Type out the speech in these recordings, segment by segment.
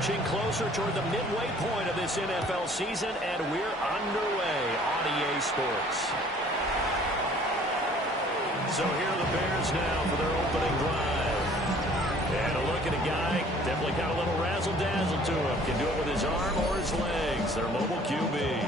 Marching closer toward the midway point of this NFL season, and we're underway on EA Sports. So here are the Bears now for their opening drive. And a look at a guy, definitely got a little razzle-dazzle to him. Can do it with his arm or his legs. Their mobile QB.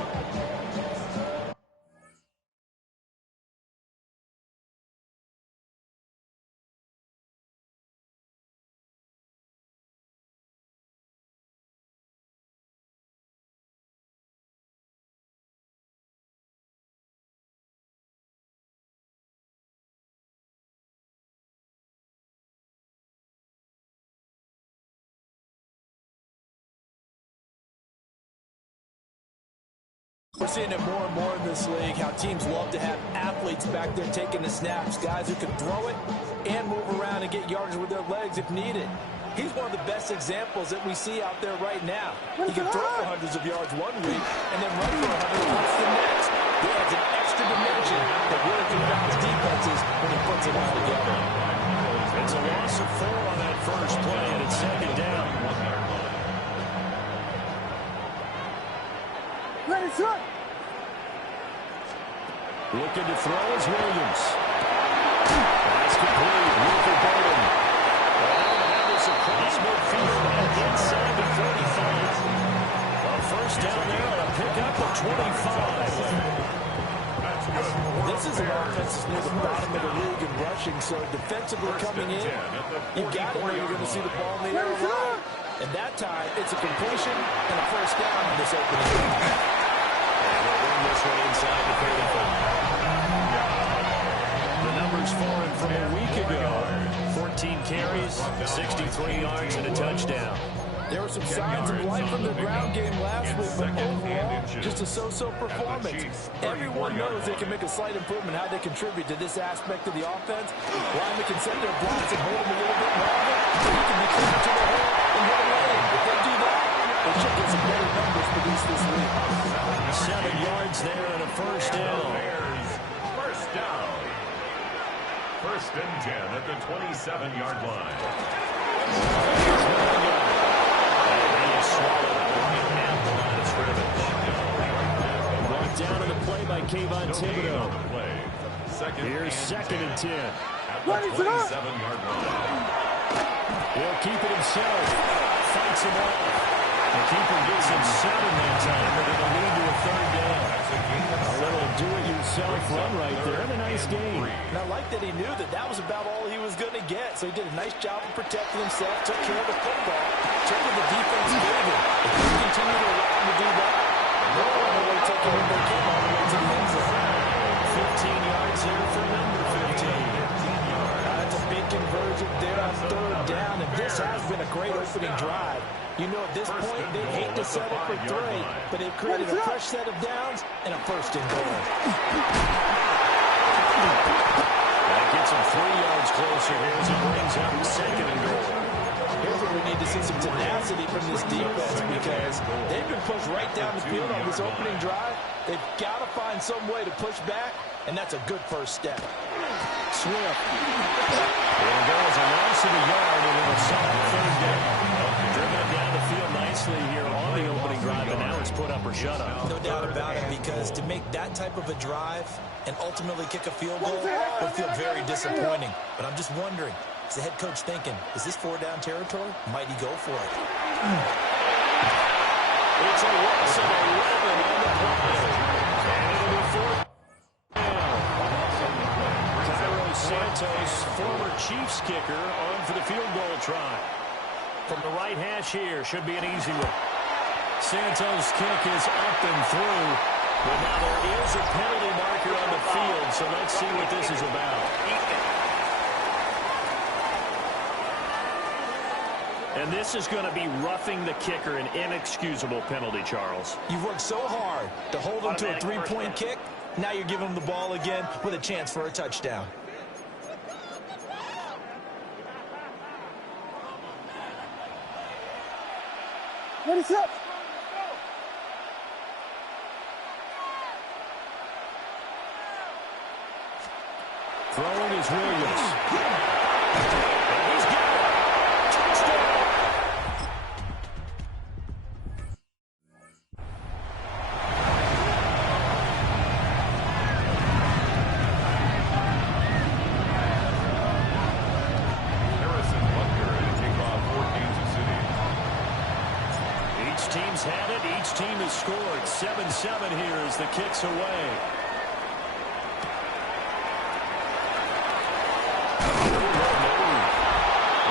We're seeing it more and more in this league, how teams love to have athletes back there taking the snaps, guys who can throw it and move around and get yardage with their legs if needed. He's one of the best examples that we see out there right now. He can throw for hundreds of yards one week and then run for 100 yards the next. He adds an extra dimension that really confounds defenses when he puts it all together. It's a loss of 4 on that first play, and it's second down. Looking to throw is Williams. That's complete. Wilford Bowden. That was across midfield and inside the 45. A first down there on a pickup of 25. This is an offense that's near the bottom of the league in rushing, so defensively coming in, you've got to know you're going to see the ball in the air a lot. And that time, it's a completion and a first down on this opening drive. This one inside the 35. The numbers for him from a week ago. 14 carries, 63 yards, and a touchdown. There were some signs of life from the ground game last week, but overall, just a so-so performance. Everyone knows they can make a slight improvement how they contribute to this aspect of the offense. Linemen can set their blocks and hold them a little bit longer. He can be closer to the hole and hit a lane. If they do that, they should get some better numbers produced this week. 7 yards there and a first down. First down. First and 10 at the 27-yard line. Brought down on the play by Kayvon Thibodeau. Here's second and 10. At the 27-yard line. He'll keep it himself. Fights him off. The keeper gets him 7 that time, but it'll lead to a third down. A little do-it-yourself run right there, and a nice game. And I like that he knew that that was about all he was going to get, so he did a nice job of protecting himself, took care of the football, took what the defense gave him. If he continue to allow him to do that, they'll run away taking him their game all the way to the end zone. 15 yards there for number 15. That's a big conversion there on third down, and this has been a great opening drive. You know, at this point, they hate to settle for 3, but they've created a fresh set of downs and a first and goal. That gets them 3 yards closer here as it brings up second and goal. Here's where we need to see some tenacity from this defense because they've been pushed right down the field on this opening drive. They've got to find some way to push back, and that's a good first step. Swift. There goes a loss of a yard and a solid third down. Driven it down the field nicely here on the opening drive, and now it's put up or shut up. No doubt about it, because to make that type of a drive and ultimately kick a field goal would feel very disappointing. But I'm just wondering, is the head coach thinking, is this 4-down territory? Might he go for it? It's a loss of 11 on the play. And it'll be 4th down. Cairo Santos, former Chiefs kicker, on for the field goal try. From the right hash here, should be an easy one. Santos' kick is up and through. But now there is a penalty marker on the field, so let's see what this is about. And this is going to be roughing the kicker, an inexcusable penalty, Charles. You've worked so hard to hold him to a 3-point kick. Now you're giving him the ball again with a chance for a touchdown. Ready, set. Throwing is Williams. And he's got it. Touchdown. team's had it. Each team has scored. 7-7 here as the kick's away.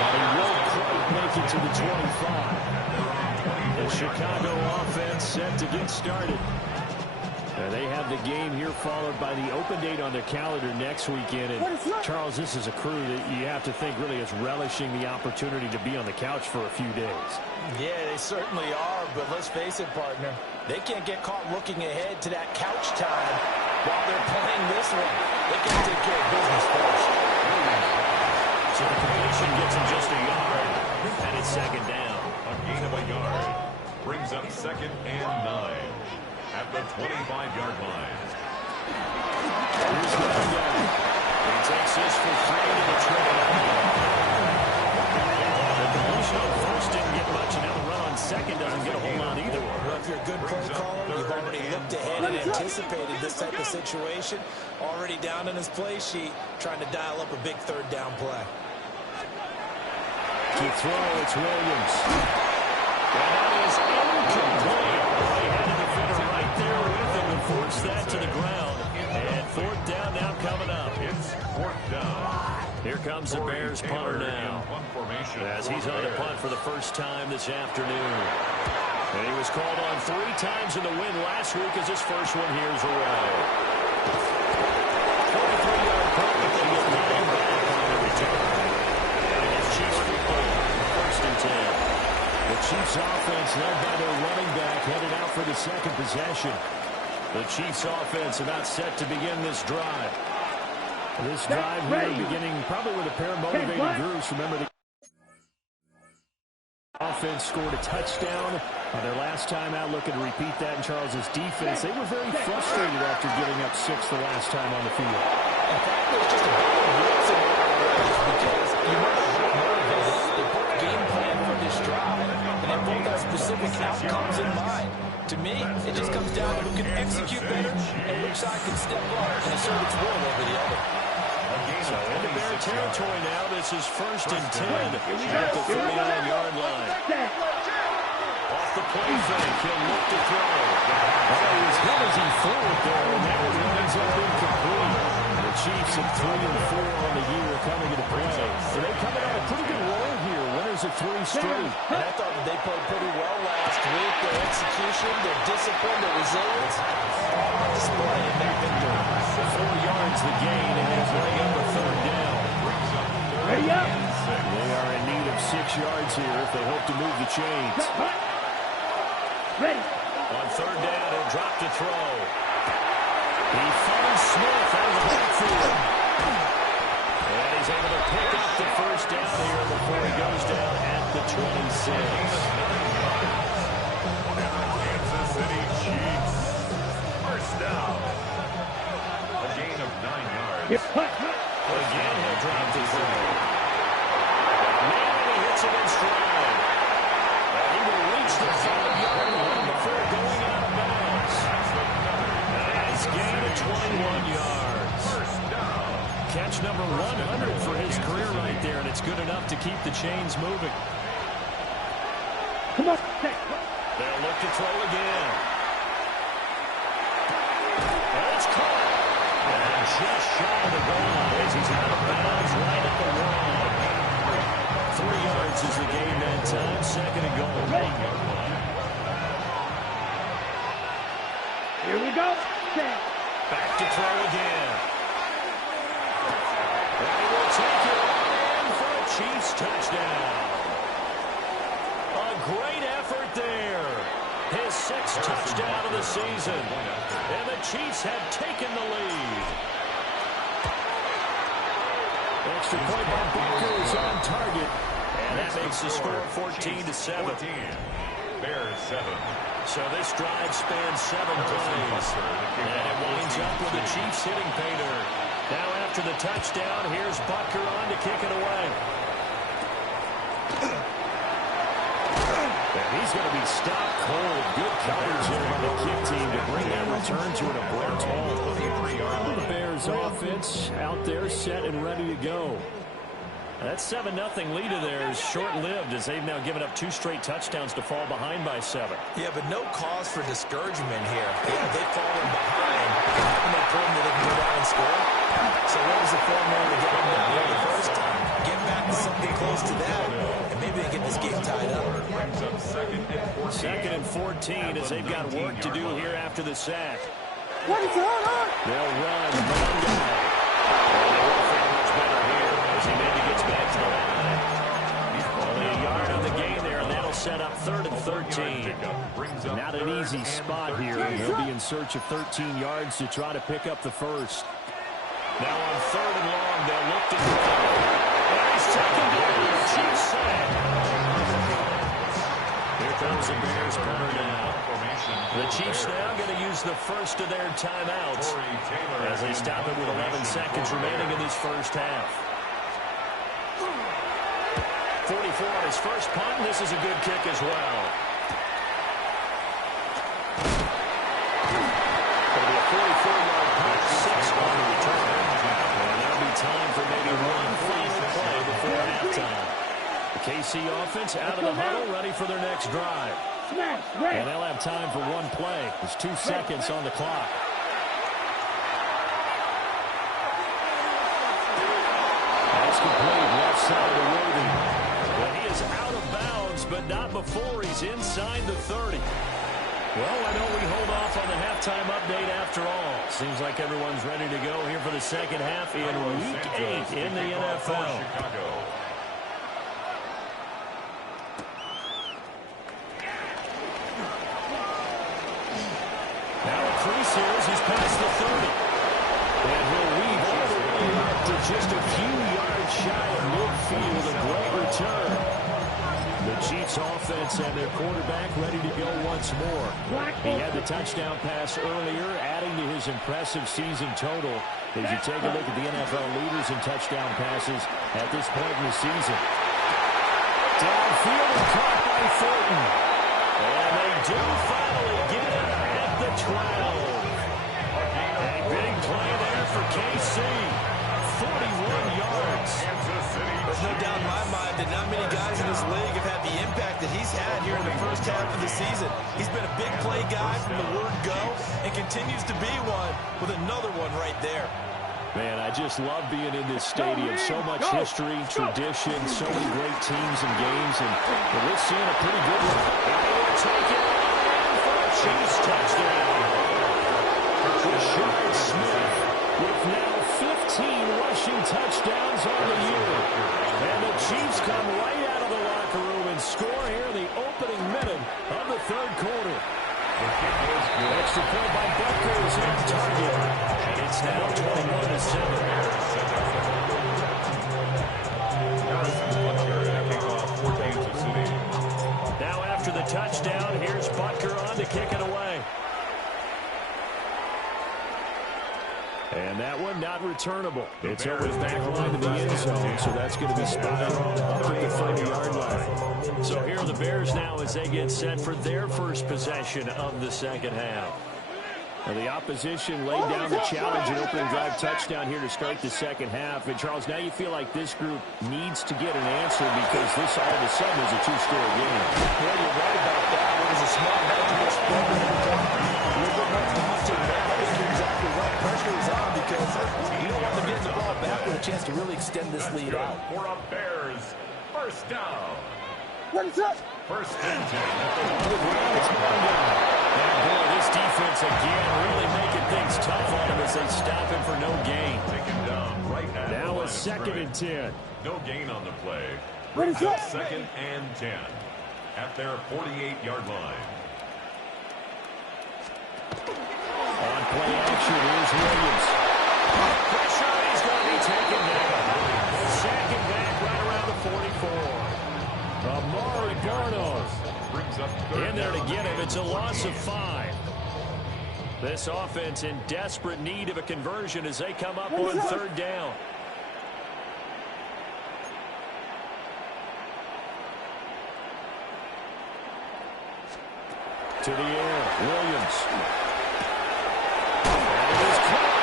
And he won't quite make it to the 25. The Chicago offense set to get started. They have the game here followed by the open date on their calendar next weekend. And Charles, this is a crew that you have to think really is relishing the opportunity to be on the couch for a few days. Yeah, they certainly are, but let's face it, partner. They can't get caught looking ahead to that couch time while they're playing this one. They can take care of business first. So the completion gets him just a yard, and it's second down. A gain of a yard brings up 2nd and 9 at the 25-yard line. Here's Rondon. He takes this for 3 to the triple. The completion on first didn't get much, and now the run on second doesn't get a whole lot either. Well, if you're a good play caller, you've already looked ahead and anticipated this type of situation. Already down in his play sheet, trying to dial up a big third down play. To throw, it's Williams. And that is incomplete. They had the defender right there with him to force that to the ground. And 4th down now coming up. It's 4th down. Here comes the Bears punter now, as he's on the punt for the first time this afternoon. And he was called on 3 times in the win last week as his first one here's away. 43-yard punt, but they get 9 back on the return. And it's Chiefs football, 1st and 10. The Chiefs offense led by their running back headed out for the second possession. The Chiefs offense about set to begin this drive. This drive here beginning probably with a pair of motivated groups. Remember, the offense scored a touchdown on their last time out. Looking to repeat that in Charles's defense. They were very frustrated after giving up 6 the last time on the field. In fact, there's just a bit of wits in because you know they're motivated. They put a game plan for this drive, and they both have specific outcomes in mind. To me, it just comes down to who can execute better and which side can step up and assert its will over the other. So into Bear territory now. This is 1st and 10 at the 39-yard line. Off the play fake, he'll look to throw. He was hit as he threw it there, and that one ends up incomplete. The Chiefs at 3-4 on the year coming into play. So they coming on a pretty good roll here. Winners of 3 straight. And I thought they played pretty well last week. Their execution, their discipline, their resilience, all on display in that victory. 4 yards the gain, and they bring up a 3rd down. Ready up. They are in need of 6 yards here if they hope to move the chains. Ready. On 3rd down, he'll drop to throw. He finds Smith out of the backfield. And he's able to pick up the 1st down here before he goes down at the 26. Kansas City Chiefs. 1st down. A gain of 9 yards. Again, he'll drop to throw. Now he hits it in stride. He will reach the 5-yard line before going out of bounds. Nice gain of 21 yards. 1st down. Catch number 100 for his career right there, and it's good enough to keep the chains moving. Come on. They'll look to throw again. And it's caught. And just shy of the goal as he's out of bounds right at the 1. 3 yards is the game that time. 2nd and goal. Here we go. Back to throw again. And he will take it in for a Chiefs touchdown. A great effort there. His 6th touchdown of the season. And the Chiefs have taken the lead. Extra point by Booker is on target. And that makes the score 14-7. Bears 7. So this drive spans 7 plays. And it winds up with the Chiefs hitting pay dirt. Now after the touchdown, here's Butker on to kick it away. And he's going to be stopped cold. Good coverage here by the kick team to bring that return to an abrupt halt. The Bears offense out there set and ready to go. That 7-0 lead of theirs is short-lived as they've now given up 2 straight touchdowns to fall behind by 7. Yeah, but no cause for discouragement here. Yeah, they've fallen behind. And they prove that they can go down and score. So what was the formula to get them down there the first time? Get back to something close to that, and maybe they get this game tied up. Second and 14 as they've got work to do here after the sack. What is going on? They'll run. They won't fare much better here as he maybe gets back to the line. Only a yard on the gain there, and that'll set up 3rd and 13. Not an easy spot here. They'll be in search of 13 yards to try to pick up the first. Now on 3rd and long, they'll look to throw. And he's taken down. Chiefs sack. Here comes the Bears punter now. The Chiefs now going to use the first of their timeouts as they stop it with 11 seconds remaining in this first half. 44 on his first punt, and this is a good kick as well. It'll be a 44-yard punt, 6 on the return. And that'll be time for maybe one final play before halftime. The KC offense out of the huddle, ready for their next drive. And they'll have time for one play. There's 2 seconds on the clock. That's complete, left side of Worthy. But he is out of bounds, but not before he's inside the 30. Well, why don't we hold off on the halftime update after all? Seems like everyone's ready to go here for the second half in Week 8 in the NFL. Series, he's past the 30. And he'll weave all the way up to just a few yards shy of midfield. A great return. The Chiefs offense and their quarterback ready to go once more. He had the touchdown pass earlier, adding to his impressive season total as you take a look at the NFL leaders in touchdown passes at this point in the season. Downfield and caught by Thornton. And they do finally get it at the 12. Big play there for KC. 41 yards. There's no doubt in my mind that not many guys in this league have had the impact that he's had here in the first half of the season. He's been a big play guy from the word go and continues to be one with another one right there. Man, I just love being in this stadium. So much history, tradition, so many great teams and games, and we're seeing a pretty good one. Take it for a Chiefs touchdown. Rashard Smith with now 15 rushing touchdowns on the year. And the Chiefs come right out of the locker room and score here in the opening minute of the 3rd quarter. Extra point by Butker is on target. It's now 21-7. Now after the touchdown, here's Butker on to kick it away. And that one not returnable. It's over the back line of the end zone, so that's going to be spotted up at the 30-yard line. So here are the Bears now as they get set for their first possession of the second half. And the opposition laid down the challenge and opening drive touchdown here to start the second half. And, Charles, now you feel like this group needs to get an answer because this all of a sudden is a 2-score game. Well, you're right about that. It was a smart bet to explode it. Exactly right. Pressure is on because you don't want them getting the ball back with a chance to really extend this lead out. For a Bears first down. What is up? First and 10. And boy, this defense again really making things tough on him as they stop him for no gain. Taken down right at now a 2nd and 10. No gain on the play. What is up? 2nd and 10 at their 48-yard line. On play action, here's Williams. Pressure, he's going to be taken down. Second back right around the 44. Amari Barno in there to get him. It's a loss of 5. This offense in desperate need of a conversion as they come up on 3rd down. To the air, Williams. And it is caught.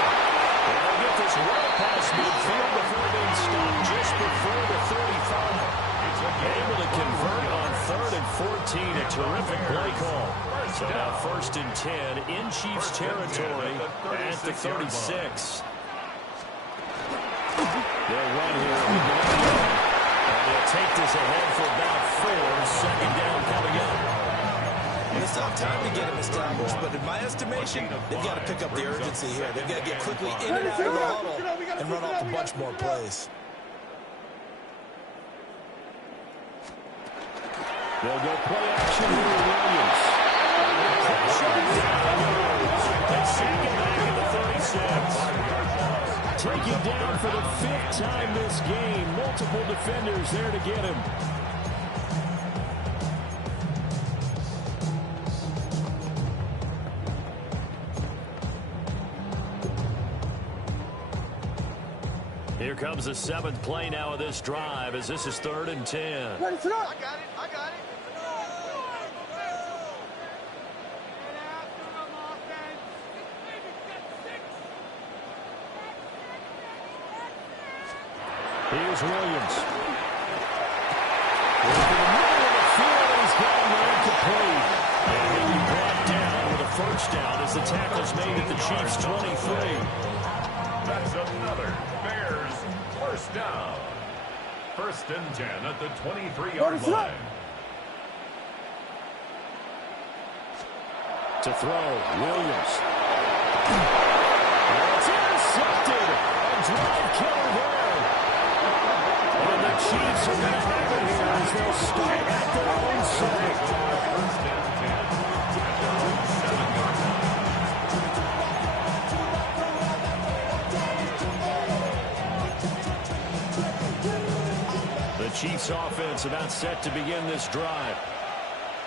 And they'll get this well past midfield before being stopped just before the 35. Able to convert on 3rd and 14. A terrific play call. So now 1st and 10 in Chiefs territory at the 36. They'll run here. And they'll take this ahead for about 4. 2nd down coming up. They still have time to get him established, but in my estimation, they've got to pick up the urgency here. They've got to get quickly in and out of the huddle and run off a bunch more plays. They'll go play action here with Williams. They sack him back at the 36. Taking down for the 5th time this game. Multiple defenders there to get him. Here comes the 7th play now of this drive as this is 3rd and 10. Ready, set up. I got it. Here's Williams. Into the middle of the field, he's got him incomplete. And he'll be brought down with a 1st down as the tackle's made at the Chiefs' 23. That's another Bears 1st down. 1st and 10 at the 23-yard line. To throw, Williams. And it's intercepted. A drive killer there. And the Chiefs are going to have it here as they'll start at their own side. 1st and 10 at their own 7-yard line. The Chiefs offense about set to begin this drive.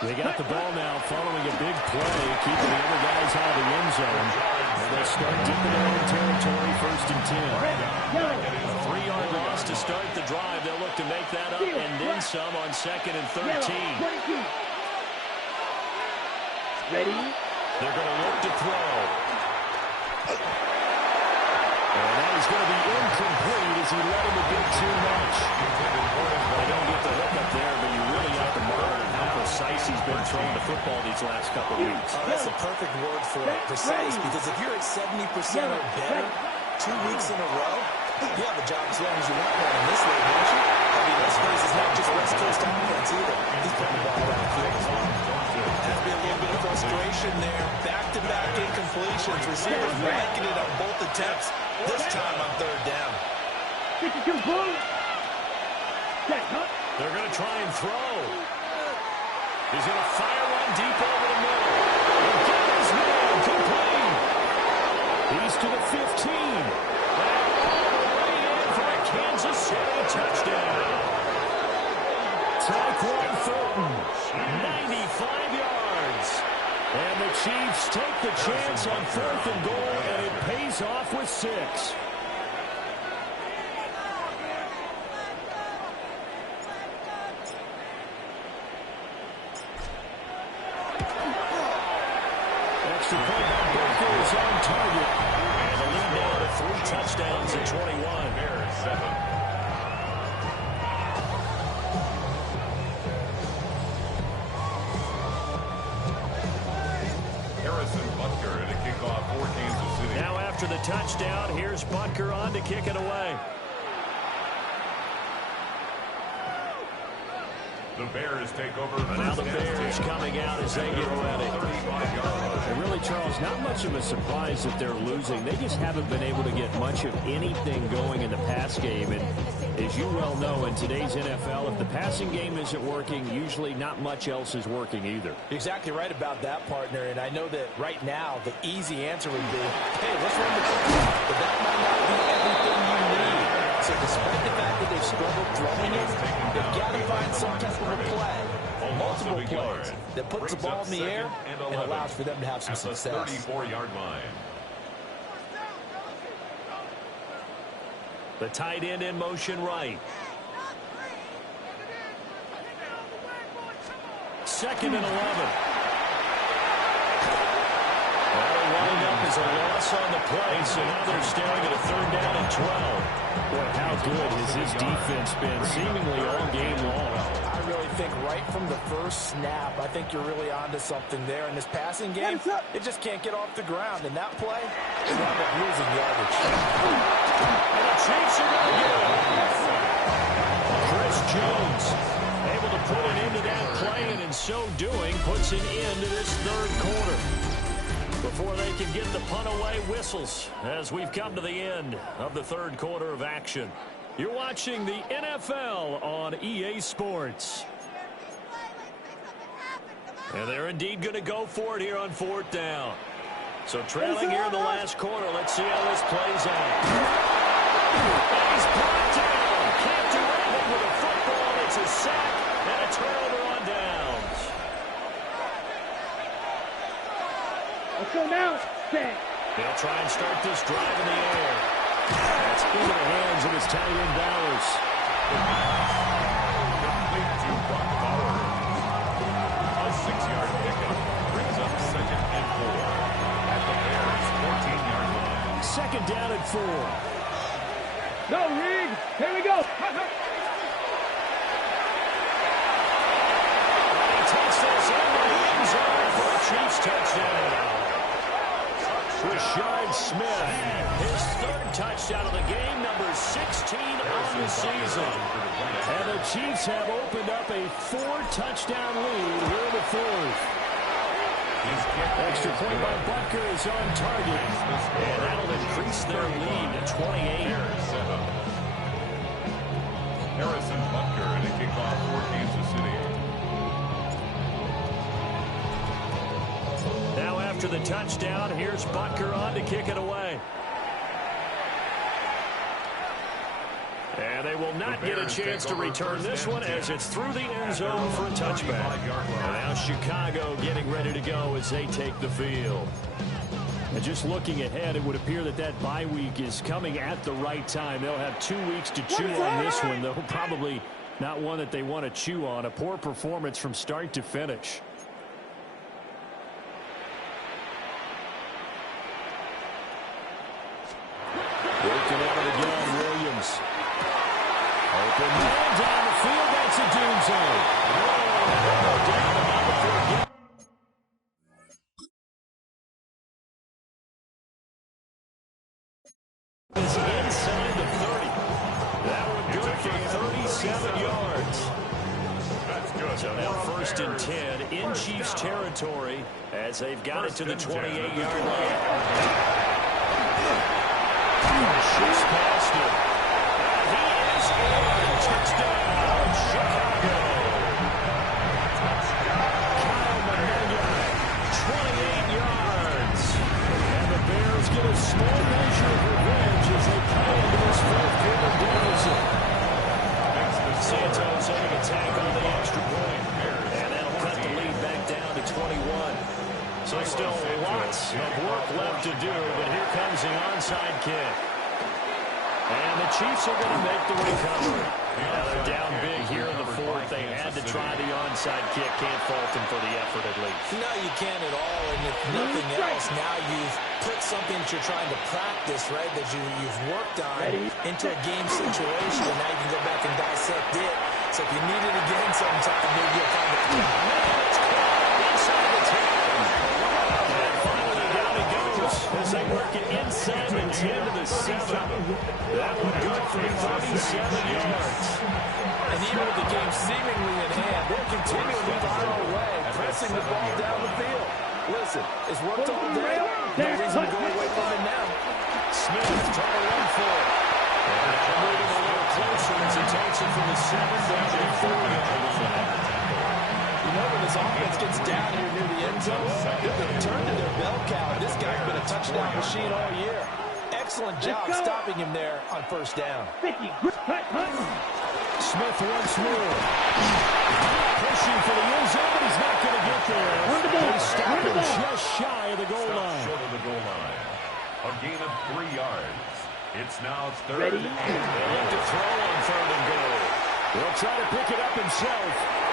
They got the ball now following a big play, keeping the other guys out of the end zone. And they'll start deep in their own territory, 1st and 10. A 3-yard loss to start the drive. They'll look to make that up and then some on 2nd and 13. Ready? They're going to look to throw. And that is going to be incomplete as he let him a bit too much. They don't get the hook up there, but you really have to monitor how precise he's been throwing the football these last couple of weeks. That's a perfect word for it, precise, because if you're at 70% or better 2 weeks in a row, you have a job as long as you want one in this league, don't you? I mean, let's face it's not just West Coast offense either. He's putting the ball around the field as well. There's been a little bit of frustration there. Back-to-back incompletions. Receivers liking it on both attempts. This time on 3rd down. They're going to try and throw. He's going to fire one deep over the middle. And get his man complete. He's to the 15. And all the way in for a Kansas City touchdown. Tyquan Thornton, 95 yards. And the Chiefs take the chance on 4th and goal, and it pays off with 6. Extra point by Baker is on target. And the lead now to 3 touchdowns at 21. Bears 7. Now after the touchdown, here's Butker on to kick it away. The Bears take over. But now the Bears coming out as they get ready. And really, Charles, not much of a surprise that they're losing. They just haven't been able to get much of anything going in the pass game. And as you well know, in today's NFL, if the passing game isn't working, usually not much else is working either. Exactly right about that, partner. And I know that right now the easy answer would be, hey, let's run the ball. But that might not be everything you need. So despite the fact that they've struggled throwing it, they've got to find some type of a play, multiple plays, that puts the ball in the air and allows for them to have some success. 34-yard line. The tight end in motion right. 2nd and 11. That'll wind up as a loss on the play, so now they're staring at a 3rd down and 12. Boy, how good has his defense been seemingly all game long? I really think right from the first snap, I think you're really onto something there. In this passing game, it just can't get off the ground. And that play, they wound up losing yardage. And the Chiefs are going to get it. Chris Jones able to put an end to that play, and in so doing, puts an end to this third quarter. Before they can get the punt away, whistles as we've come to the end of the third quarter of action. You're watching the NFL on EA Sports. And they're indeed going to go for it here on fourth down. So trailing here in the last quarter, let's see how this plays out. And he's brought down. Can't do anything with a football. It's a sack and a turnover on downs. Let's go now. Set. They'll try and start this drive in the air. That's into the hands of his tight end Bowers. Complete to Buck Bowers. A 6-yard pickup brings up 2nd and 4 at the Bears' 14-yard line. Second down and 4. No, Reed. Here we go. He takes this into the end zone for a Chiefs touchdown. Rashard Smith, his third touchdown of the game, number 16 on the season. And the Chiefs have opened up a 4-touchdown lead here in the fourth. Extra point by Butker is on target. And that'll increase their lead to 28. Harrison Butker in a kickoff for Kansas City. Now after the touchdown, here's Butker on to kick it away. And they will not get a chance to return this one as it's through the end zone for a touchback. And now Chicago getting ready to go as they take the field. And just looking ahead, it would appear that that bye week is coming at the right time. They'll have 2 weeks to chew on this one, though probably not one that they want to chew on. A poor performance from start to finish. Working out of the gun, Williams. Open man down the field. That's a doom zone. Down about the 4. It's inside the 30. That one good for 37 yards. That's good. So now 1st and 10 in Chiefs territory as they've got it to the 28-yard line. Shoots past him. He is in. Touchdown, Chicago. Kyle Manaea, 28 yards. And the Bears get a small measure of revenge as they come into this fourth quarter deficit. Santos able to tack on the extra point. And that'll cut the lead back down to 21. So still lots of work left to do, but here comes the onside kick. And the Chiefs are going to make the recovery. Now they're down big here in the fourth. They had to try the onside kick. Can't fault them for the effort at least. No, you can't at all. And if nothing else, now you've put something that you're trying to practice, right, that you've worked on into a game situation. And now you can go back and dissect it. So if you need it again sometime, maybe you'll find it. Inside the 10. And finally down he goes as they work it inside the 10 to the 7. That one good for 37 yards. And even with the game seemingly in hand, they're continuing to fire away, pressing the ball down the field. Listen, it's worked all day. No reason to go away from it now. Smith trying to run for it. And moving a little closer as he takes it from the 7 down to the 4-yard line. You know, when this offense gets down here near the end zone, they're going to turn to their bell cow. This guy's been a touchdown machine all year. Excellent job stopping him there on 1st down. Smith once more. Pushing for the end zone, but he's not going to get there. They stop him just shy of the goal line. Short of the goal line. A gain of 3 yards. It's now 3rd and 8. They'll look to throw on 3rd and goal. He'll try to pick it up himself.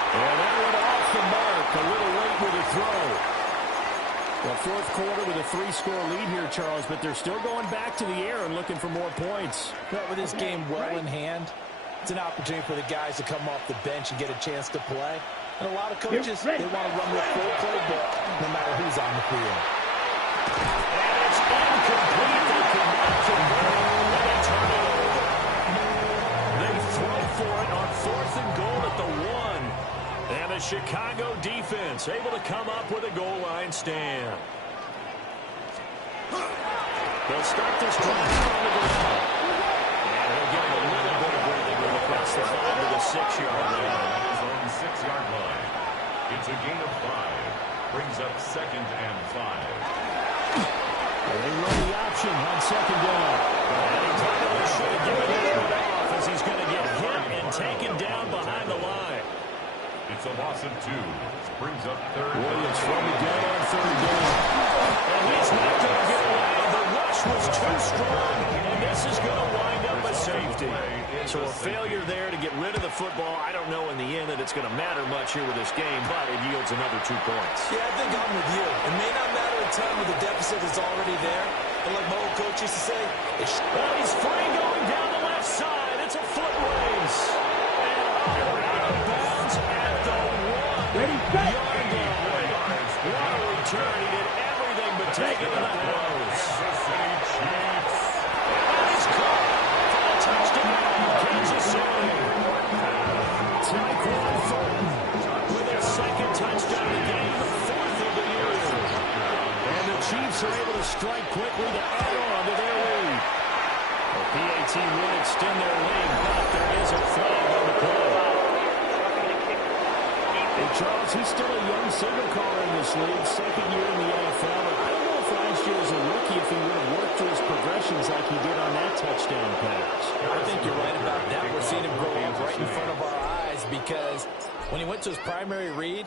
And that one off the mark. A little late with a throw. Well, fourth quarter with a 3-score lead here, Charles, but they're still going back to the air and looking for more points. But with this game well in hand, it's an opportunity for the guys to come off the bench and get a chance to play. And a lot of coaches, they want to run their full playbook no matter who's on the field. And it's incomplete. They cannot convert it. And they turn it over. They throw for it on 4th and goal at the 1. And the Chicago defense able to come up with a goal line stand. They'll start this drive on the ground. And he'll give him a little bit of breathing room across the 5 to the 6-yard line. On the 6-yard line. It's a gain of 5. Brings up 2nd and 5. And they run the option on 2nd down. And he probably should have given that one off as he's going to get hit and taken down behind the line. It's a loss of 2. Brings up 3rd. Williams from the down on 3rd down. And he's not going to get away. The rush was too strong. And this is going to wind up a safety. So a failure there to get rid of the football. I don't know in the end that it's going to matter much here with this game, but it yields another 2 points. Yeah, I think I'm with you. It may not matter a ton with the deficit that's already there. But like my old coach used to say, well, he's free going down the left side. It's a foot race. And out of bounds at the 1-yard line. What a return. He did everything but take it in the nose. And he's caught for a touchdown. Kansas City. Tyquan Thornton with his 2nd touchdown of the game, the 4th of the year. And the Chiefs are able to strike quickly to add on to their lead. The PAT will extend their lead, but there is a flag on the play. Hey, Charles, he's still a young signal caller in this league, 2nd year in the NFL. I don't know if last year as a rookie if he would have worked through his progressions like he did on that touchdown pass. I think you're right about that. We're seeing him grow up right in front of our eyes because when he went to his primary read,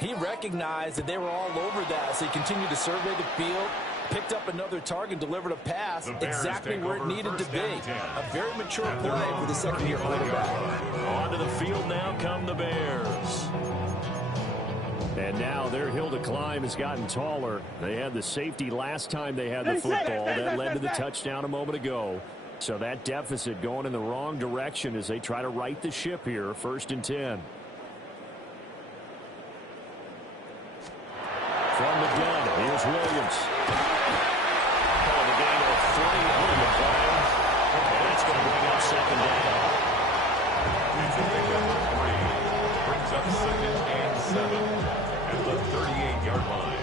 he recognized that they were all over that, so he continued to survey the field, picked up another target, delivered a pass exactly where it needed to be. A very mature play for the 2nd-year quarterback. Onto the field now come the Bears. And now their hill to climb has gotten taller. They had the safety last time they had the football. That led to the touchdown a moment ago. So that deficit going in the wrong direction as they try to right the ship here. 1st and 10. From the gun, here's Williams. The game of 3 on the play. And that's going to bring up 2nd down. It's a pickup of 3. Brings up 2nd and 7. At the 38-yard line.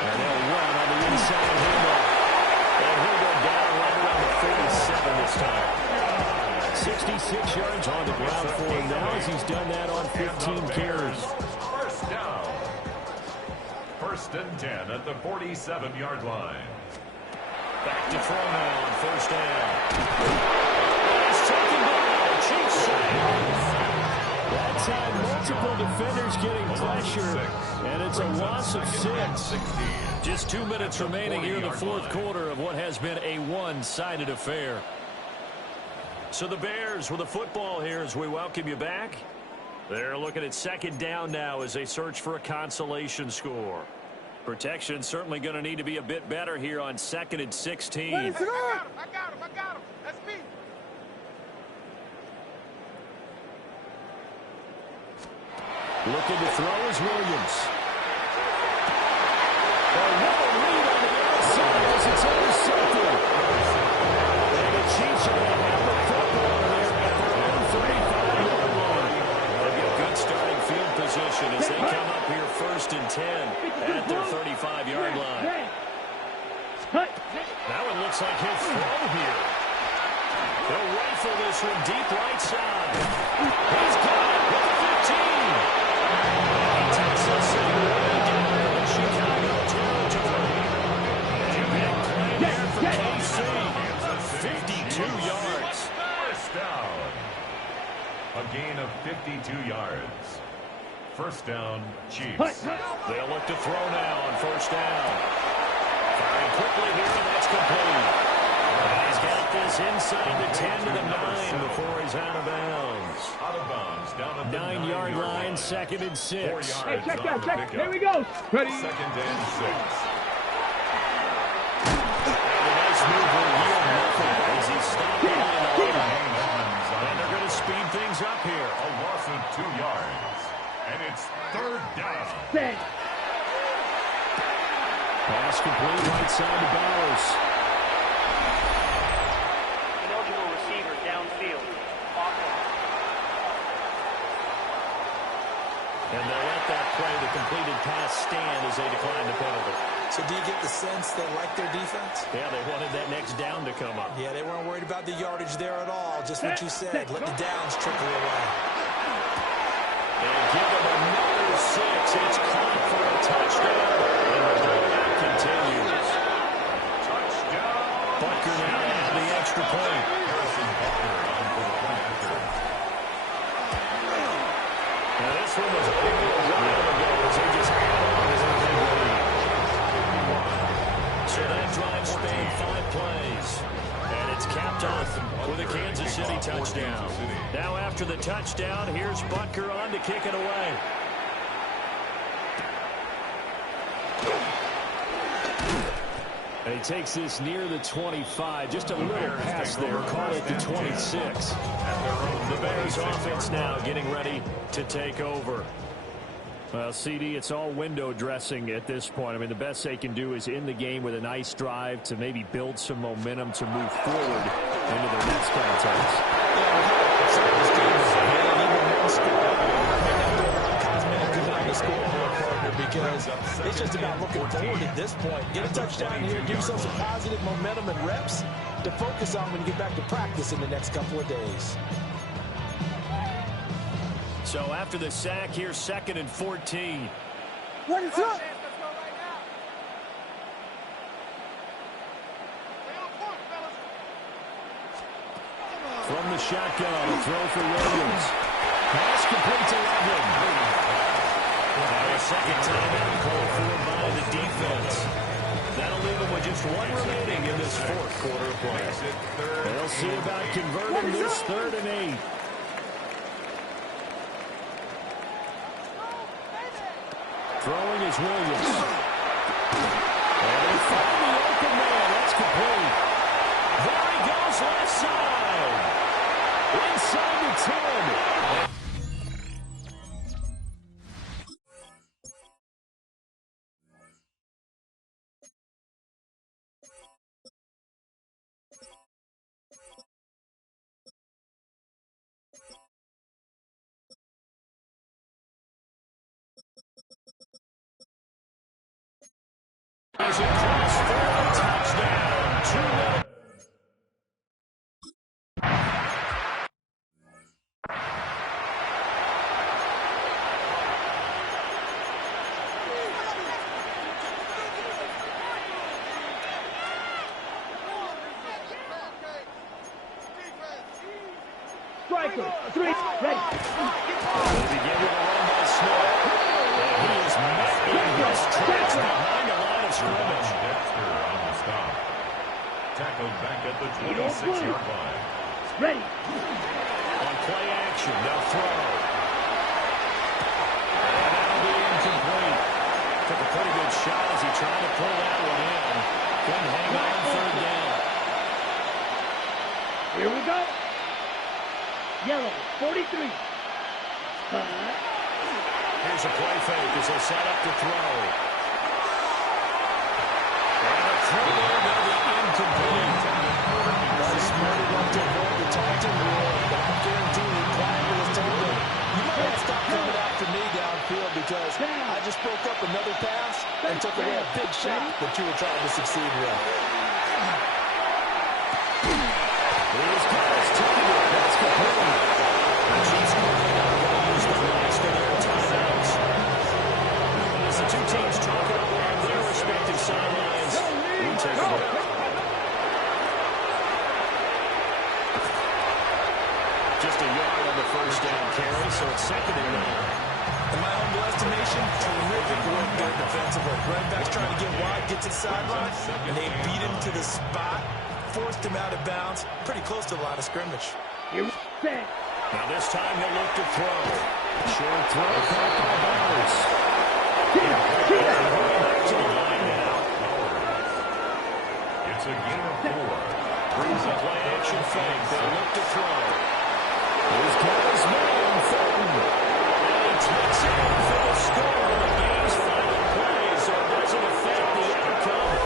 And they'll run on the inside handoff. And he'll go down right around the 47 this time. 66 yards on the ground for him now as he's done that on 15 carries. 1st down. 1st and 10 at the 47-yard line. Back to throw now on 1st down. He's taken down. Chiefs safe. That time, multiple defenders getting pressure, and it's a loss of 6. Just 2 minutes remaining here in the 4th quarter of what has been a one-sided affair. So the Bears with the football here as we welcome you back. They're looking at 2nd down now as they search for a consolation score. Protection certainly going to need to be a bit better here on 2nd and 16. I got him. That's me. Looking to throw is Williams. What a read on the outside as it's intercepted. And the Chiefs are going to have the football there at their own 35-yard line. They've got good starting field position as they come up here 1st and 10 at their 35-yard line. Now it looks like he'll throw here. They'll rifle this one deep right side. He's got it with the 15. He takes us way down in the Chicago territory. And big play there for KC. 52 yards. 1st down. A gain of 52 yards. 1st down, Chiefs. They'll look to throw now on 1st down. Firing quickly here, and that's complete. He's got this inside the 10 to the 9 before he's out of bounds. Out of bounds, down at the 9-yard line, 2nd and 6. 4 yards Hey, check on that, the check. pickup. Here we go. Ready? 2nd and 6. The nice move will yield nothing as he's stopped in the line. Edmonds on And they're going to speed things up here. a loss of 2 yards. And it's 3rd down. Set. Pass complete right side to Bowers. Ineligible receiver downfield. Offense. And they'll let that play, the completed pass, stand as they decline the penalty. So do you get the sense they like their defense? Yeah, they wanted that next down to come up. Yeah, they weren't worried about the yardage there at all. Just what you said. Let the downs trickle away. And give them another 6. It's caught for a touchdown. And the rollout continues. Touchdown. Butker now has the extra point. Harrison Butker on for the point after. Now this one was a while ago as they just held on as a big lead. So that drive spanned 5 plays. And it's capped off with a Kansas City touchdown. Now after the touchdown, here's Butker on to kick it away. And he takes this near the 25. Just a little pass there. Call it the 26. The Bears offense now getting ready to take over. Well, CD, it's all window dressing at this point. I mean, the best they can do is in the game with a nice drive to maybe build some momentum to move forward into their next contest. Because it's just about looking forward at this point. Get a touchdown here, give yourself some positive momentum and reps to focus on when you get back to practice in the next couple of days. So after the sack, here's 2nd and 14. What is up? From the shotgun, a throw for Williams. Pass complete to Levin. And a second timeout called for by the defense. That'll leave them with just 1 remaining in this 4th quarter of play. They'll see about converting this 3rd and 8. Throwing is Williams. And they find the open man. That's complete. There he goes left side. Inside the 10. As it crossed for a touchdown. 2-0. Striker. 3. Ready. They begin with a run by Smith. And he is met in his tracks behind the line of scrimmage. Dexter on the stop. Tackled back at the 26-yard line. Ready. On play action, they'll throw. And that'll be incomplete. Took a pretty good shot as he tried to pull that one in. Couldn't hang on 3rd down. Here we go. Yellow. 43. Here's a play fake as they set up to throw. And a throw there will be incomplete. Smart enough to avoid the taunting rule, but I'm guaranteeing Clyde was taken. You might have to stop coming after me downfield because I just broke up another pass and took away a big shot that you were trying to succeed with. Here's Carlos Taylor. That's complete. The Chiefs are going to use the last of their timeouts. As the two teams talk it over on their respective sidelines, we take a break. Just a yard on the first down carry, so it's 2nd and 9. In my humble estimation, terrific work there defensively. Running back's trying to get wide, get to the sideline, and they beat him to the spot forced him out of bounds, pretty close to the line of scrimmage. You're set. Now this time he'll look to throw. Short throw, caught by Bowers. Back to the line now. It's a gain of 4. Brings a play action fake. They'll look to throw. Here's Callis Moore on third. And he takes it in for the score on the game's final play, so it doesn't affect the outcome.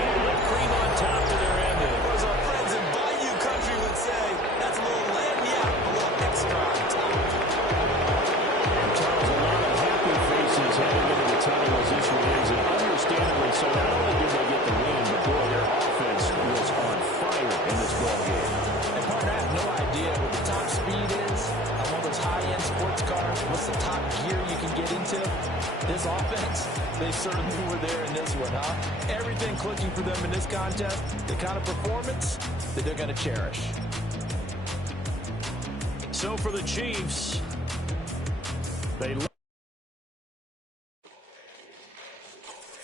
And with cream on top to their ending. As our friends in Bayou Country would say, that's a little lagniappe, a little extra on top. And Charles, a lot of happy faces heading into the tunnel as this one ends, and understandably so. Not only did they get the win, but boy, their offense was on fire in this ball game. And partner, I have no idea what the top speed is on one of those high-end sports cars. What's the top gear you can get into? This offense, they certainly were there in this one, huh? Everything clicking for them in this contest, the kind of performance that they're going to cherish. So for the Chiefs, they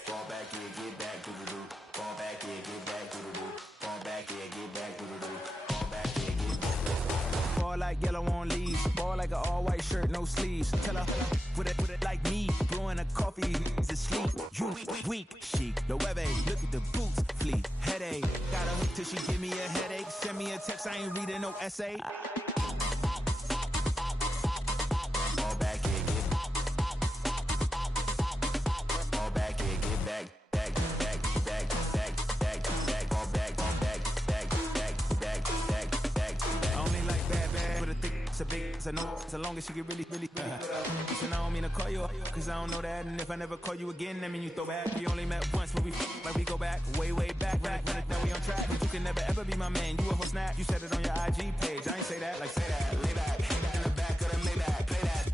Fall back here, get back, do-do-do. Fall back here, get back, do-do-do. Fall back here, get back, do-do-do. Fall back here, get back. Ball like yellow on leaves. Ball like an all-white shirt, no sleeves. Tell her, put it like me. Blowing a coffee, he's asleep. You weak, chic. The web look at the boots, fleet. Headache. Got a hook till she give me a headache. Send me a text, I ain't reading no essay. Fall back here, get back. Fall back here, get back. Back. Fall back. I only like bad. Put a thick, it's a big, it's a no. So long as she get really. Listen, I don't mean to call you, cause I don't know that. And if I never call you again, that mean you throw back. We only met once, but we go back, way back. Run it, now we on track. But you can never ever be my man. You a whole snap, you said it on your IG page. I ain't say that, say that. Lay back, in the back of the Maybach. Play that.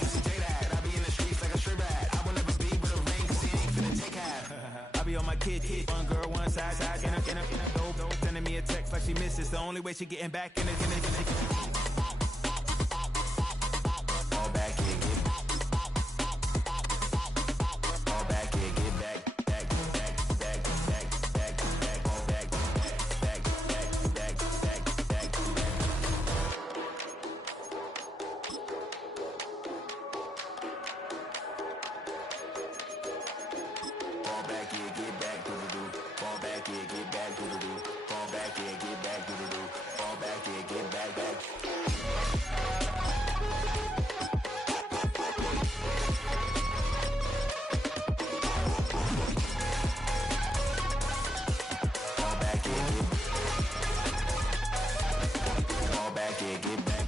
You see that. I be in the streets like a stray rat. I will never be with a ring, cause he ain't finna take half. I be on my kid. One girl, one side, in a dope. Sending me a text like she misses. The only way she getting back in it. Fall back here, get back. Fall back here, get back. Fall back. Fall back here, get back, do-do-do. Fall back here, get back, do-do-do. Fall back here, get back, do-do-do. Fall back here, get back. Fall back here, get back. Fall back here, get back.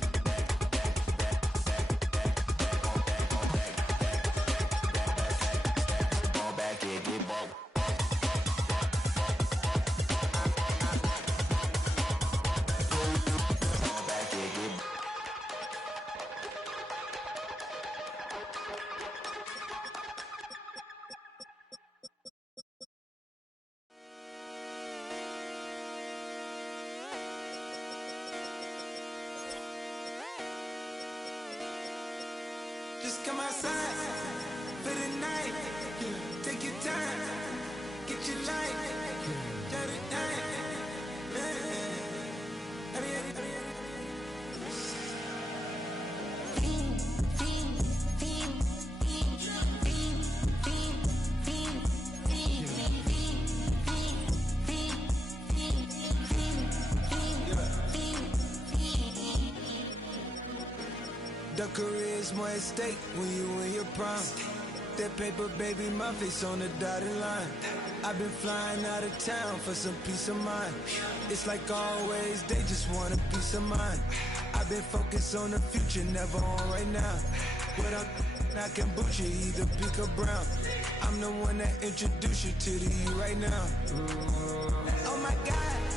Fall back here, get back. Just come outside for the night. Take your time, get your life. Shut it down. The career's more at stake when you in your prime. That paper, baby, my face on the dotted line. I've been flying out of town for some peace of mind. It's like always, they just want a peace of mind. I've been focused on the future, never on right now. But I can boot you, either pink or brown. I'm the one that introduced you to the you right now. Oh my God.